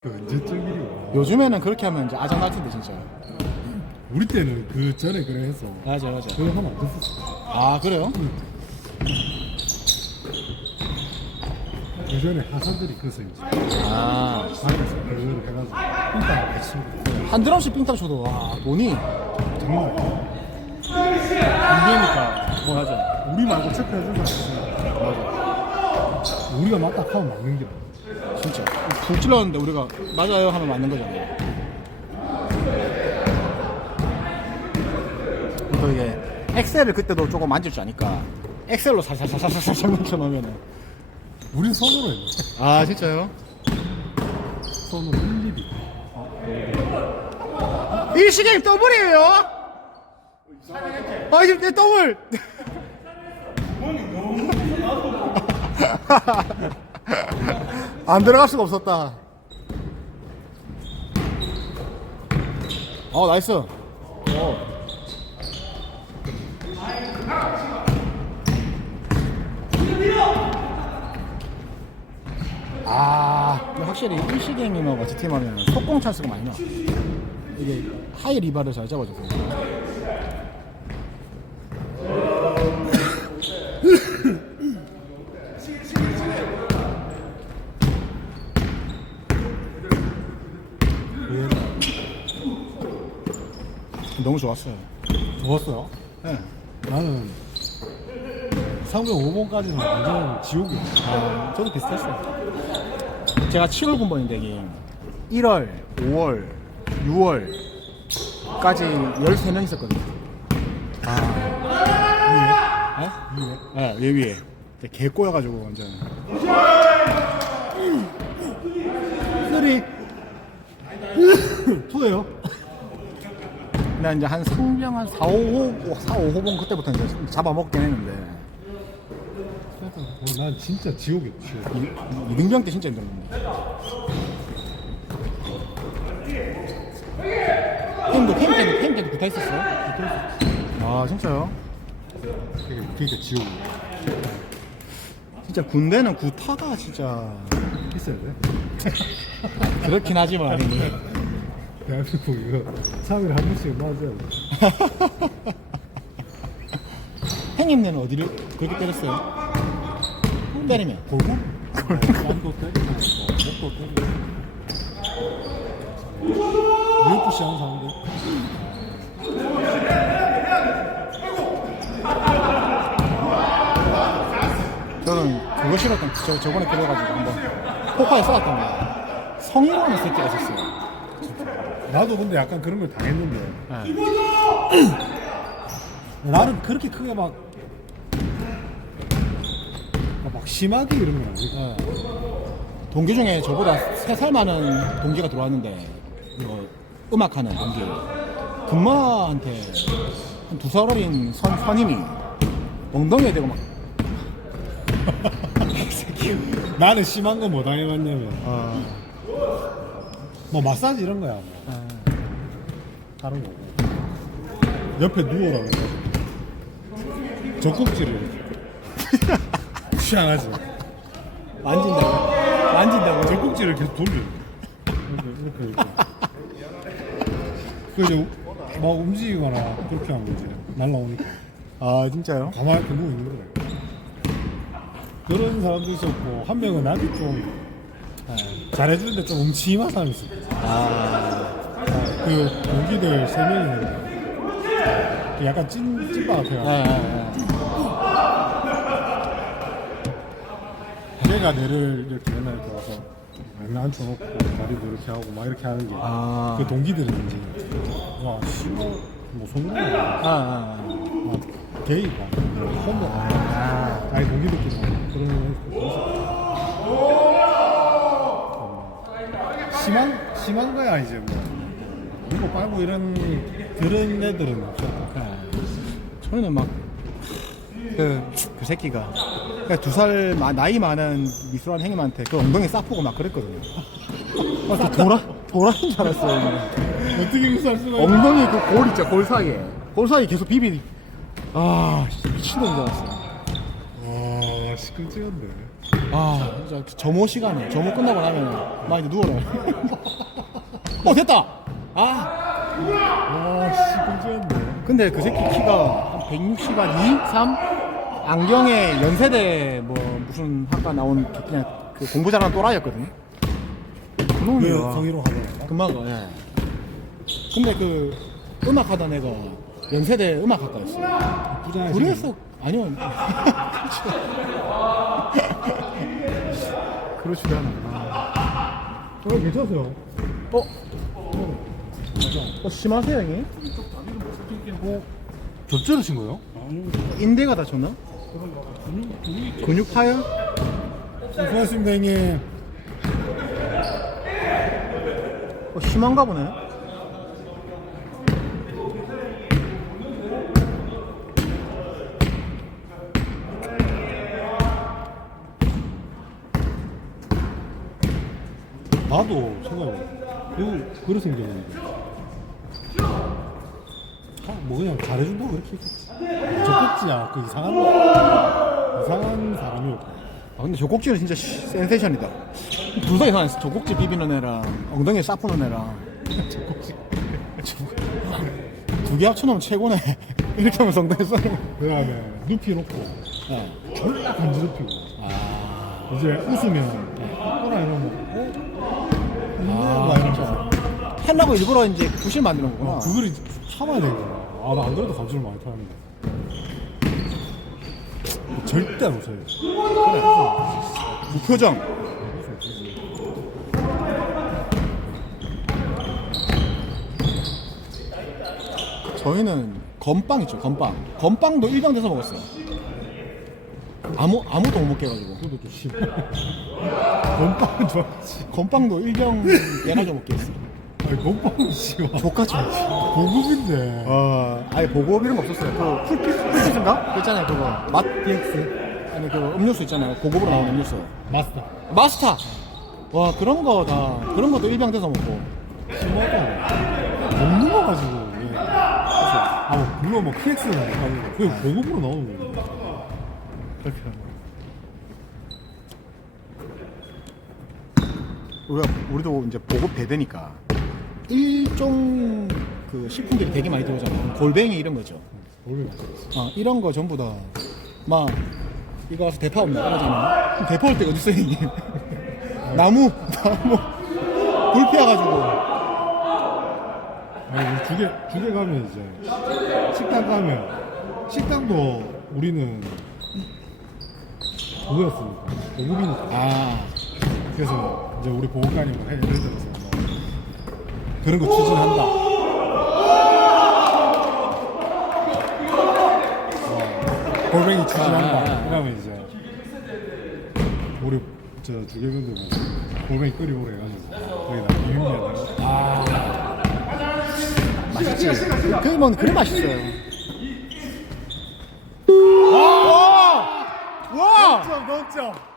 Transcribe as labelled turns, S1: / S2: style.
S1: 그 언제적이요?
S2: 요즘에는 그렇게 하면 이제 아장 같은데 진짜.
S1: 우리 때는 그 전에 그래 했어.
S2: 맞아 맞아.
S1: 그거 하면 안 됐었어.
S2: 아 그래요?
S1: 예전에 하사들이 그래서 이제
S2: 아.
S1: 방에서 그걸 해가지고 pin다 배치고
S2: 한 드럼씩 삥땅 쳐도 와 돈이
S1: 정말
S2: 안되니까 뭐 하죠.
S1: 우리 말고 체크해준 사람
S2: 맞아.
S1: 없어. 우리가 맞다 하면 맞는 게 아니야.
S2: 진짜 불 찔렀는데 우리가 맞아요 하면 맞는 거잖아요. 또 이게 엑셀을 그때도 조금 만질 줄 아니까 엑셀로 살살살살살살 넘쳐놓으면은
S1: 우린 손으로 했네.
S2: 아 진짜요?
S1: 손으로 일일이.
S2: 일시게임 더블이에요? 아 지금 내 더블 안 들어갈 수가 없었다. 어 나이스. 어. 아 확실히 일시게임이나 같이 팀하면 속공 찬스가 많이 나와. 이게 하이 리바를 잘 잡아줘서 너무 좋았어요.
S1: 좋았어요.
S2: 네.
S1: 나는 상병 5번까지는 완전 지옥이야.
S2: 아, 저도 비슷했어요. 제가 7월 군번인데 이게 1월, 5월, 6월까지 13명 있었거든요. 아, 위에? 위에? 네, 얘 위에. 근데 개 꼬여가지고 완전.
S1: 쓰리 투예요.
S2: 나 이제 한 상병 한 4, 5호, 4, 5호봉 그때부터 이제 잡아먹긴 했는데
S1: 어, 난 진짜 지옥이야. 지옥.
S2: 이- 이등병 때 진짜 힘들었는데 햄도 햄 때도 햄 때도 붙어 있었어요? 아 진짜요?
S1: 그러니까, 그러니까 지옥이야.
S2: 진짜 군대는 구타가 진짜
S1: 있어야 돼.
S2: 그렇긴 하지만
S1: 대한민국 이거 3일에 한 번씩 맞아야 돼.
S2: 행님네는 어디를 그렇게 때렸어요? 때리면
S1: 골반? 땀도 때리고 뭐 목도 때리고 UFC 하는 사람들
S2: 저는 그거 싫었던 저, 저번에 그래가지고 한번 폭파에 쏘았던 거야 성희롱하는 새끼가 있었어요
S1: 나도 근데 약간 그런 걸 당했는데.
S2: 네.
S1: 나는 그렇게 크게 막, 막 심하게 이런 건 아니고.
S2: 동기 중에 저보다 3살 많은 동기가 들어왔는데 이거 음악하는 동기. 금마한테 한 두 살 어린 선, 선임이 엉덩이에 대고 막
S1: 나는 심한 거 뭐 당해봤냐면.
S2: 아,
S1: 뭐 마사지 이런 거야 뭐.
S2: 아,
S1: 다른 거고. 옆에 누워라 그래가지고 젖꼭지를 이렇게. 취향하지.
S2: 만진다고? 만진다고?
S1: 젖꼭지를 계속 돌려. 이렇게 이렇게 이렇게. 그 이제 막 움직이거나 그렇게 하면 이제 날라오니까.
S2: 아 진짜요?
S1: 가만히 누워 있는 거야 그런 사람도 있었고 한 명은 나한테 좀 예, 잘해주는데 좀 음침한 사람이 있었어
S2: 아,
S1: 그 동기들 세 명이 있는데 약간 찐 찐바
S2: 아,
S1: 같아요.
S2: 아,
S1: 걔가 내를 이렇게 맨날 이렇게 와서 맨날 앉혀놓고 다리도 이렇게 하고 막 이렇게 하는 게그
S2: 아,
S1: 동기들은 이제 와 씨발 뭐 속는 거야.
S2: 아, 아,
S1: 막 게이가 홈모
S2: 아,
S1: 아니 동기들끼리 막 그런 거 있었 심한 심한 거야 이제 뭐 이거 빨고 이런 그런 애들은.
S2: 아. 저는 막, 그, 그 새끼가, 두 살 나이 많은 미술한 행님한테 그 엉덩이 싹 보고 막 그랬거든요. 아, 저 도라, 도라인 줄 알았어요.
S1: 어떻게 무사할 수가 있나?
S2: 엉덩이 그 골 있죠, 골 사이에. 골 사이 계속 비비. 아, 진짜 미친놈인 줄 알았어요.
S1: 와 시끌 찍었네
S2: 아. 진짜 점호 시간에 점호 끝나고 나면 나 이제 누워라 어 됐다! 아.
S1: 깜짝이야.
S2: 근데 그 새끼 키가 한 160 한 2? 3? 안경에 연세대 뭐 무슨 학과 나온 그냥 그 공부 잘하는 또라이였거든
S1: 왜
S2: 그놈이야.
S1: 성희롱 하더라
S2: 금방 가 예. 근데 그 음악 하던 애가 연세대 음악학과였어
S1: 부자야
S2: 그래서 아니요 그렇지도 않아
S1: 어 괜찮으세요?
S2: 어? 어 심하세요 형님?
S1: 어? 접전하신 거예요?
S2: 인대가 다쳤나? 근육 파열?
S1: 수고하셨습니다 형님
S2: 어, 심한가 보네.
S1: 나도 생각해봐 이거 그래 생겼는데 아, 뭐 그냥 잘해준다고 그렇게 했겠지 적극지야 그 이상한 이상한 사람이었고
S2: 아 근데 젖꼭지는 진짜 시- 센세이션이다. 둘다 이상했어. 젖꼭지 비비는 애랑 엉덩이에 싸푸는 애랑. 두개 합쳐놓으면 최고네. 이렇게 하면 성공했어.
S1: 그 다음에 눕히 놓고
S2: 네.
S1: 졸라 간지럽히고
S2: 아,
S1: 이제 웃으면 뭐라 이러면 어?
S2: 아,
S1: 막 이러면서
S2: 하려고 일부러 이제 부실 만드는 거구나.
S1: 어, 그걸 이제 참아야 되구나 아 나 안 그래도 감지를 많이 타는데 절대 안 웃어요
S2: 무표정. 저희는 건빵 있죠, 건빵. 건빵도 일병 돼서 먹었어요. 아무, 아무도 못 먹게 해가지고.
S1: 그것도 좀 심해 건빵은 좋아하지
S2: 건빵도 일병 내가지고 먹게 했어.
S1: 아니 건빵은
S2: 족같이 먹지.
S1: 고급인데
S2: 어, 아예 보고 이런 거 없었어요. 그 풀피스, 풀피스인가? 그 있잖아요, 그거. 맛 DX. 아니, 그 음료수 있잖아요. 고급으로 나오는 음료수.
S1: 마스터
S2: 마스터! 와, 그런 거 다, 그런 것도 일병 돼서 먹고.
S1: 심하다 먹는 거 가지고 왜 아, 뭐, 물론 뭐 PX는 못 하는 거 그냥 고급으로 나오는 거
S2: 그렇게 우리가 우리도 이제 보급 대대니까 일종 그 식품들이 되게 많이 들어오잖아요. 골뱅이 이런 거죠.
S1: 모르겠어
S2: 아, 이런 거 전부 다 막 이거 와서 대파 없나 이러잖아. 그럼 대파 올 때가 어디 있어요, 형님? 나무, 나무 불 피워가지고
S1: 아니 우리 주게 주게 가면 이제 식당 가면 식당도 우리는 그거였으니까 고급이니까
S2: 아
S1: 그래서 이제 우리 보호관님은 예를 들어서 뭐 그런 거 추진한다 어, 골뱅이 추진한다
S2: 아, 아, 아.
S1: 이러면 이제 우리 저 주계분들 뭐 골뱅이 끓이오래 해가지고 거기다 비빔면
S2: 아. 맛있지. 그러면 그래 맛있어요.
S1: Don't jump.